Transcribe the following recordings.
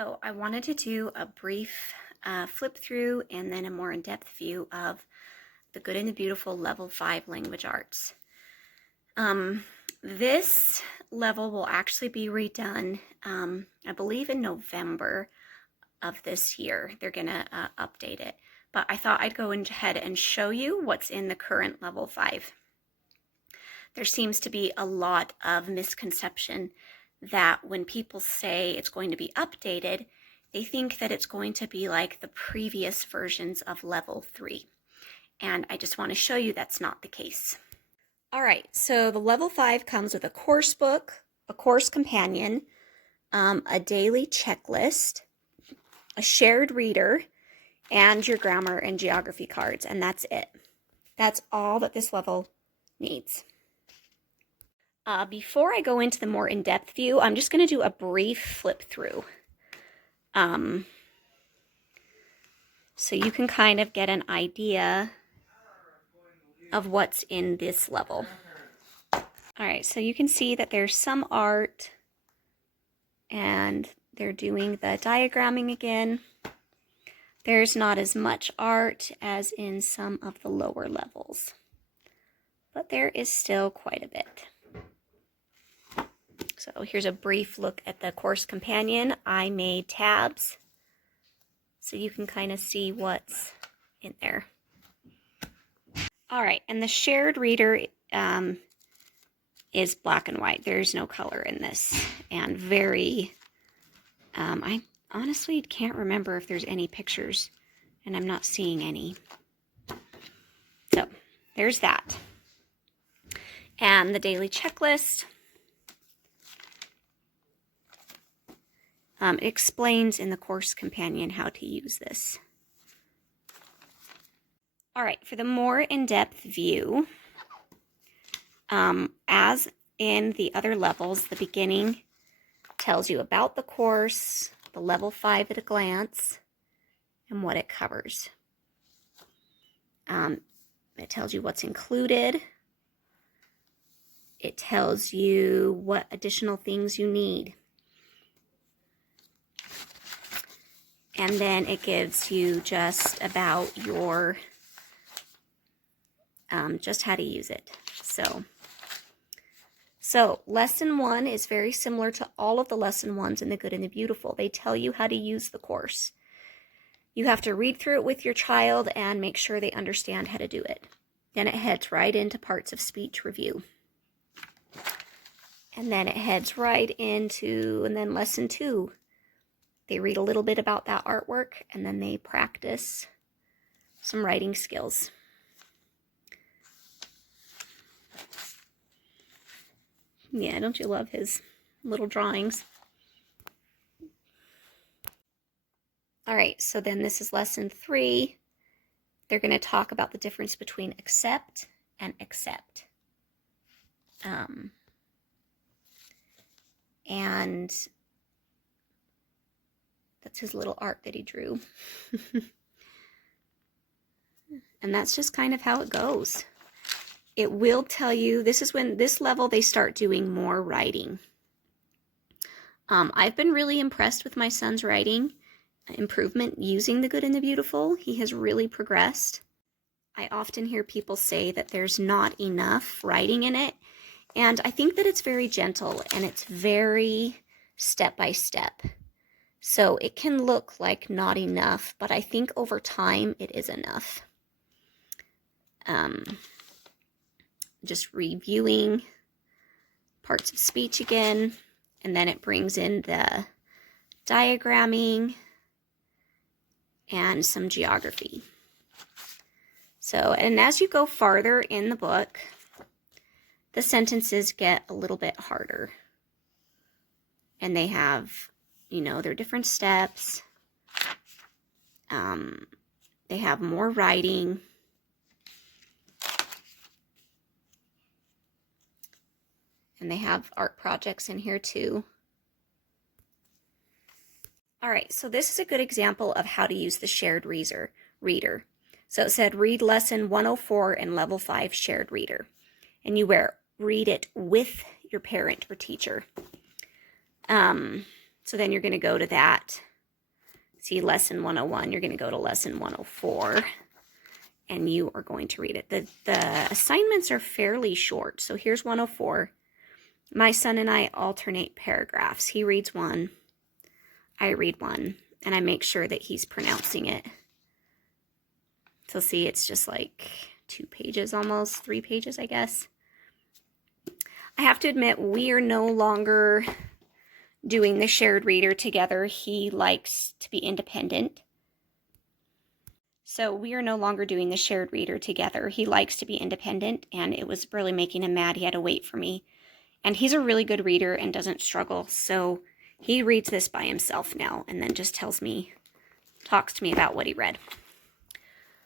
So I wanted to do a brief flip through and then a more in-depth view of the Good and the Beautiful Level 5 Language Arts. This level will actually be redone, I believe in November of this year. They're going to update it. But I thought I'd go ahead and show you what's in the current Level 5. There seems to be a lot of misconception that when people say it's going to be updated, they think that it's going to be like the previous versions of Level 3. And I just want to show you that's not the case. All right, so the Level 5 comes with a course book, a course companion, a daily checklist, a shared reader, and your grammar and geography cards, and that's it. That's all that this level needs. Before I go into the more in-depth view, I'm just going to do a brief flip through. So you can kind of get an idea of what's in this level. All right, so you can see that there's some art and they're doing the diagramming again. There's not as much art as in some of the lower levels, but there is still quite a bit. So here's a brief look at the course companion. I made tabs so you can kind of see what's in there. All right, and the shared reader is black and white. There's no color in this, and very, I honestly can't remember if there's any pictures, and I'm not seeing any. So there's that. And the daily checklist. It explains in the course companion how to use this. All right, for the more in-depth view, as in the other levels, the beginning tells you about the course, the Level 5 at a glance, and what it covers. It tells you what's included. It tells you what additional things you need. And then it gives you just about your, just how to use it. So lesson 1 is very similar to all of the lesson 1s in the Good and the Beautiful. They tell you how to use the course. You have to read through it with your child and make sure they understand how to do it. Then it heads right into parts of speech review. And then it heads right into, and then lesson 2. They read a little bit about that artwork, and then they practice some writing skills. Yeah, don't you love his little drawings? All right, so then this is lesson 3. They're going to talk about the difference between accept and accept. And that's his little art that he drew. And that's just kind of how it goes. It will tell you, this is when this level they start doing more writing. I've been really impressed with my son's writing improvement using the Good and the Beautiful. He has really progressed. I often hear people say that there's not enough writing in it, and I think that it's very gentle and it's very step by step. So it can look like not enough, but I think over time it is enough. Just reviewing parts of speech again, and then it brings in the diagramming and some geography. So, and as you go farther in the book, the sentences get a little bit harder. And they have, you know, their different steps. They have more writing. And they have art projects in here too. All right, so this is a good example of how to use the shared reader. So it said read lesson 104 in Level 5 shared reader. And you read it with your parent or teacher. So then you're going to go to that See, lesson 101, you're going to go to lesson 104, and you are going to read it. The assignments are fairly short. So here's 104. My son and I alternate paragraphs. He reads one, I read one, and I make sure that he's pronouncing it. So see, it's just like 2 pages almost, 3 pages, I guess. I have to admit, we are no longer doing the shared reader together. He likes to be independent. So we are no longer doing the shared reader together. He likes to be independent, and it was really making him mad. He had to wait for me. And he's a really good reader and doesn't struggle. So he reads this by himself now and then just talks to me about what he read.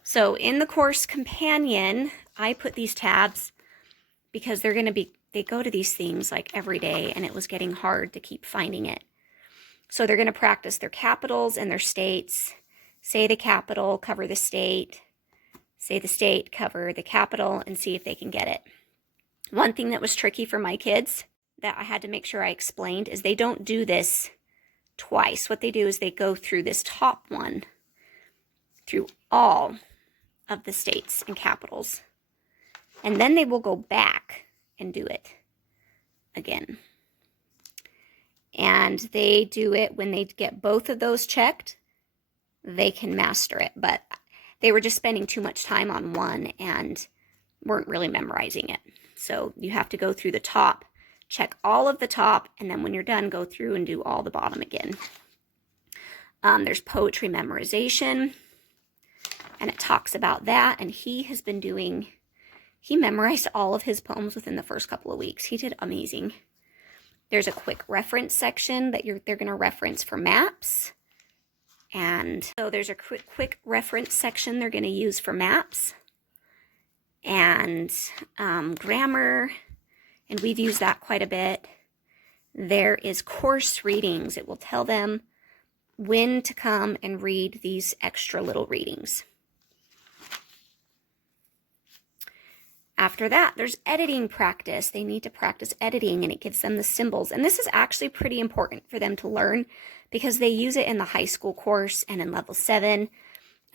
So in the course companion, I put these tabs because they go to these things like every day, and it was getting hard to keep finding it. So they're going to practice their capitals and their states. Say the capital, cover the state. Say the state, cover the capital, and see if they can get it. One thing that was tricky for my kids that I had to make sure I explained is they don't do this twice. What they do is they go through this top one, through all of the states and capitals, and then they will go back and do it again. And they do it when they get both of those checked, they can master it. But they were just spending too much time on one and weren't really memorizing it. So you have to go through the top, check all of the top, and then when you're done, go through and do all the bottom again. There's poetry memorization, and it talks about that. And he memorized all of his poems within the first couple of weeks. He did amazing. There's a quick reference section that they're going to reference for maps. And so there's a quick reference section they're going to use for maps and grammar, and we've used that quite a bit. There is course readings. It will tell them when to come and read these extra little readings. After that, there's editing practice. They need to practice editing, and it gives them the symbols. And this is actually pretty important for them to learn because they use it in the high school course and in level 7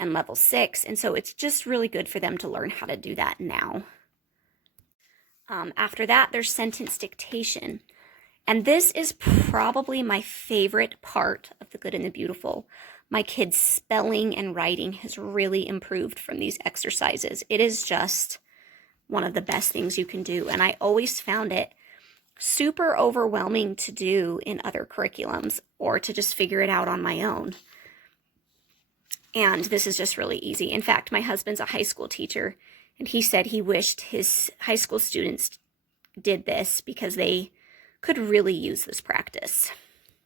and level 6. And so it's just really good for them to learn how to do that now. After that, there's sentence dictation. And this is probably my favorite part of The Good and the Beautiful. My kids' spelling and writing has really improved from these exercises. It is just one of the best things you can do. And I always found it super overwhelming to do in other curriculums or to just figure it out on my own. And this is just really easy. In fact, my husband's a high school teacher, and he said he wished his high school students did this because they could really use this practice.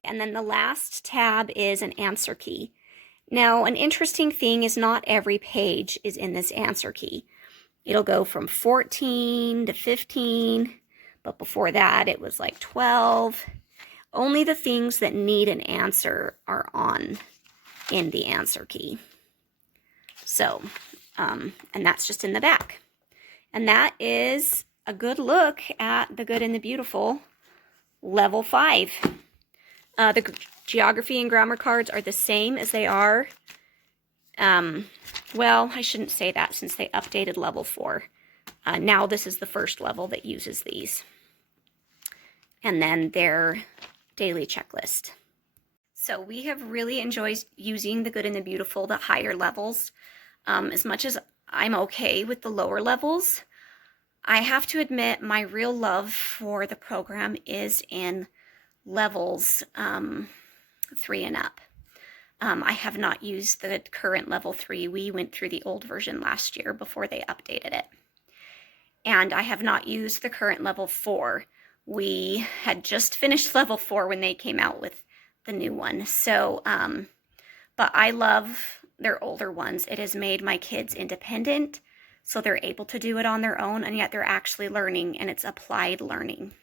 And then the last tab is an answer key. Now, an interesting thing is not every page is in this answer key. It'll go from 14 to 15, but before that it was like 12. Only the things that need an answer are in the answer key. So, and that's just in the back. And that is a good look at The Good and the Beautiful, level 5. The geography and grammar cards are the same as they are. Well, I shouldn't say that since they updated level 4. Now this is the first level that uses these. And then their daily checklist. So we have really enjoyed using The Good and the Beautiful, the higher levels. As much as I'm okay with the lower levels, I have to admit my real love for the program is in levels 3 and up. I have not used the current level 3. We went through the old version last year before they updated it. And I have not used the current level 4. We had just finished level 4 when they came out with the new one. So, but I love their older ones. It has made my kids independent, so they're able to do it on their own, and yet they're actually learning, and it's applied learning.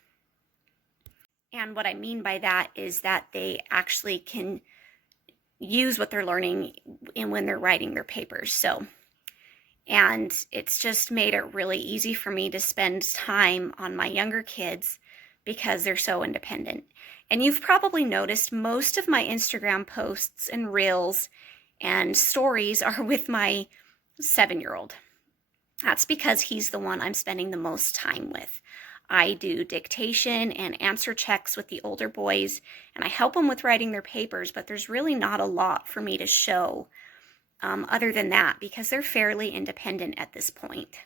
And what I mean by that is that they actually can use what they're learning when they're writing their papers. So, and it's just made it really easy for me to spend time on my younger kids because they're so independent. And you've probably noticed most of my Instagram posts and reels and stories are with my 7-year-old. That's because he's the one I'm spending the most time with. I do dictation and answer checks with the older boys, and I help them with writing their papers, but there's really not a lot for me to show other than that because they're fairly independent at this point.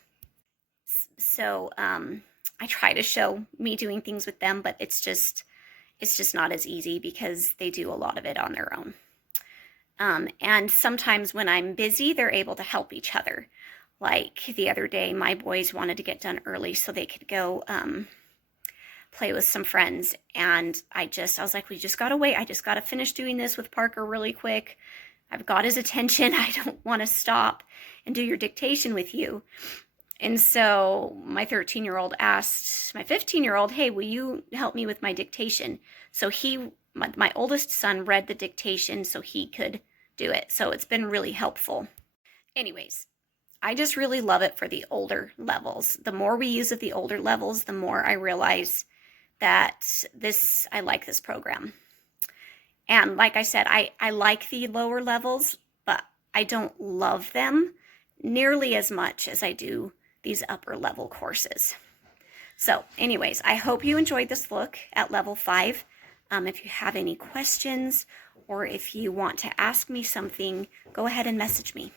So I try to show me doing things with them, but it's just not as easy because they do a lot of it on their own. And sometimes when I'm busy, they're able to help each other. Like the other day, my boys wanted to get done early so they could go play with some friends. And I was like, we just gotta wait. I just gotta finish doing this with Parker really quick. I've got his attention. I don't want to stop and do your dictation with you. And so my 13-year-old asked my 15-year-old, hey, will you help me with my dictation? So my oldest son read the dictation so he could do it. So it's been really helpful. Anyways, I just really love it for the older levels. The more we use of the older levels, the more I realize that I like this program. And like I said, I like the lower levels, but I don't love them nearly as much as I do these upper level courses. So anyways, I hope you enjoyed this look at level 5. If you have any questions or if you want to ask me something, go ahead and message me.